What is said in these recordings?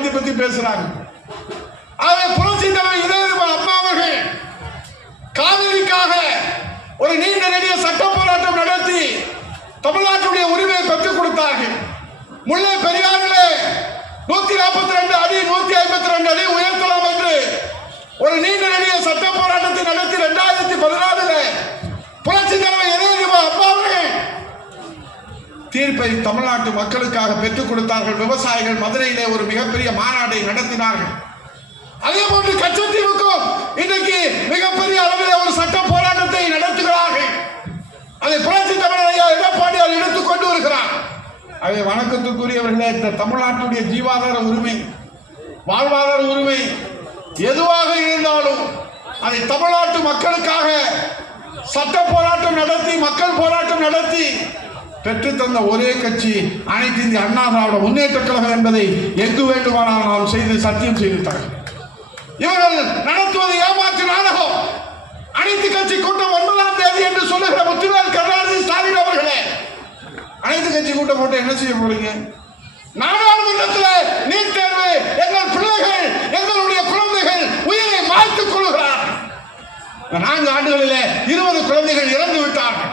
எல்லாத்தையும் பத்தி பேசுறாங்க. புரட்சி தலைவர் இதயரூபா அம்மா அவர்கள் காவிரிக்காக ஒரு நீண்ட நெடிய சட்ட போராட்டம் நடத்தி தமிழ்நாட்டுடைய உரிமையை பெற்றுக் கொடுத்தார்கள். முல்லை பெரியாறிலே 142 அடி 152 அடி உயர்த்தலாம் என்று ஒரு நீண்ட நெடிய சட்ட போராட்டத்தை நடத்தி 2014 புரட்சி தலைவர் இதயரூபா அம்மா அவர்கள் தீர்ப்பை தமிழ்நாட்டு மக்களுக்காக பெற்றுக் கொடுத்தார்கள். விவசாயிகள் மதுரையிலே ஒரு மிகப்பெரிய மாநாட்டை நடத்தினார்கள். அதே போன்று கச்சத்தீவுக்கும் இன்றைக்கு மிகப்பெரிய அளவில் ஒரு சட்ட போராட்டத்தை நடத்துகிறார்கள். அதை புரட்சி தலைவர் எடப்பாடியார் எடுத்துக் கொண்டு வருகிறார். அதை வணக்கத்துக்குரியவர்களே, இந்த தமிழ்நாட்டுடைய ஜீவாதார உரிமை, வாழ்வாதார உரிமை எதுவாக இருந்தாலும் அதை தமிழ்நாட்டு மக்களுக்காக சட்ட போராட்டம் நடத்தி மக்கள் போராட்டம் நடத்தி பெற்று தந்த ஒரே கட்சி அனைத்து இந்திய அண்ணா திராவிட முன்னேற்ற கழகம் என்பதை எங்கு வேண்டுமானால் நாம் செய்து சத்தியம் செய்துட்டார்கள். இவர்கள் நடத்துவது ஏமாற்று நாடகம். அனைத்து கட்சி கூட்டம் 9ஆம் தேதி என்று சொல்லுகிற முத்துவேல் கருணாநிதி ஸ்டாலின் அவர்களே, அனைத்து கட்சி கூட்டம் போட்டு என்ன செய்ய போறீங்க? நாடாளுமன்றத்தில் நீட் தேர்வு, எங்கள் பிள்ளைகள் எங்களுடைய குழந்தைகள் உயிரை மாய்த்துக் கொள்கிறார். 4 ஆண்டுகளிலே 20 குழந்தைகள் இறந்து விட்டார்கள்.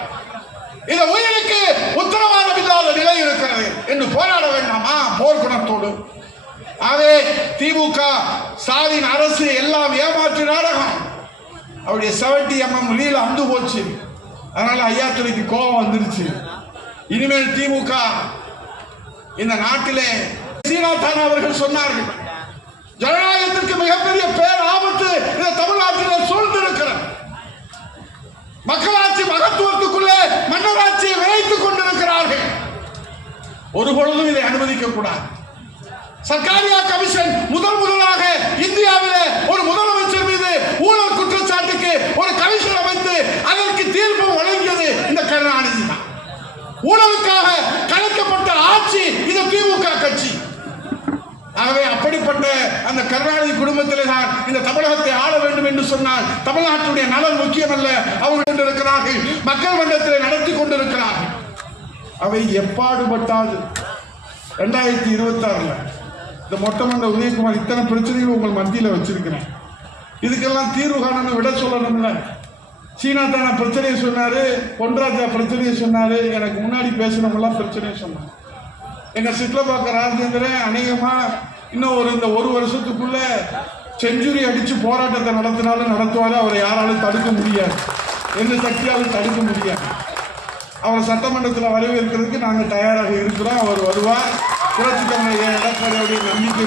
இந்த உயிருக்கு உத்தரவாதம் இல்லாத நிலை இருக்கிறது என்று போராட வேண்டாமா போர்க்குணத்தோடு? ஆகவே திமுக ஸ்டாலின் அரசு எல்லாம் ஏமாற்று நாடகம். அவருடைய 70 mm ரீல் அந்து போச்சு. அதனால ஐயாத்துறைக்கு கோபம் வந்துருச்சு. இனிமேல் திமுக இந்த நாட்டிலே சீனாதான் அவர்கள் சொன்னார்கள், ஜனநாயகத்திற்கு மிகப்பெரிய பேர் ஆபத்து இந்த தமிழ்நாட்டிலே சூழ்ந்திருக்கிறது. மக்களாட்சி மகத்துவத்துக்குள்ளே மன்னராட்சியை விளைத்துக் கொண்டிருக்கிறார்கள். ஒரு பொழுதும் இதை அனுமதிக்க கூடாது. சர்க்காரியா கமிஷன் முதலாக இந்தியாவிலே ஒரு முதலமைச்சர் மீது ஊழல் குற்றச்சாட்டுக்கு ஒரு கமிஷன் அமைத்து அதற்கு தீர்ப்பு வழங்கியது இந்த கருணாநிதி தான். ஊழலுக்காக கலைக்கப்பட்ட ஆட்சி இந்த திமுக கட்சி. ஆகவே அப்படிப்பட்ட அந்த கருணாநிதி குடும்பத்திலே தான் இந்த தமிழகத்தை ஆள வேண்டும் என்று சொன்னால் தமிழ்நாட்டுடைய நலன் முக்கியம் அல்ல. அவர்கள் கொண்டிருக்கிறார்கள், மக்கள் மன்றத்தில் நடத்தி கொண்டிருக்கிறார்கள். அவை எப்பாடுபட்டாது 2026 இந்த மொட்டமன்ற உதயகுமார் இத்தனை பிரச்சனைகள் உங்கள் மத்தியில் வச்சிருக்கிறேன். இதுக்கெல்லாம் தீர்வு காணணும், விட சொல்லணும்ல. சீனா தான பிரச்சனையை சொன்னாரு, பொன்ராஜா பிரச்சனையை சொன்னாரு, எனக்கு முன்னாடி பேசினவங்களாம் பிரச்சனையை சொன்னாங்க. எங்க சிட்லப்பாக்க ராஜேந்திரன் அநேகமா இன்னும் இந்த 1 வருஷத்துக்குள்ள செஞ்சுரி அடிச்சு போராட்டத்தை நடத்தினாலும் நடத்துவாரு. அவரை யாராலும் தடுக்க முடியாது, எந்த சக்தியாலும் தடுக்க முடியாது. அவரை சட்டமன்றத்தில் வரவேற்கிறதுக்கு நாங்கள் தயாராக இருக்கிறோம். அவர் வருவார். புரட்சி தலைவர் எடப்பாடியுடைய நம்பிக்கை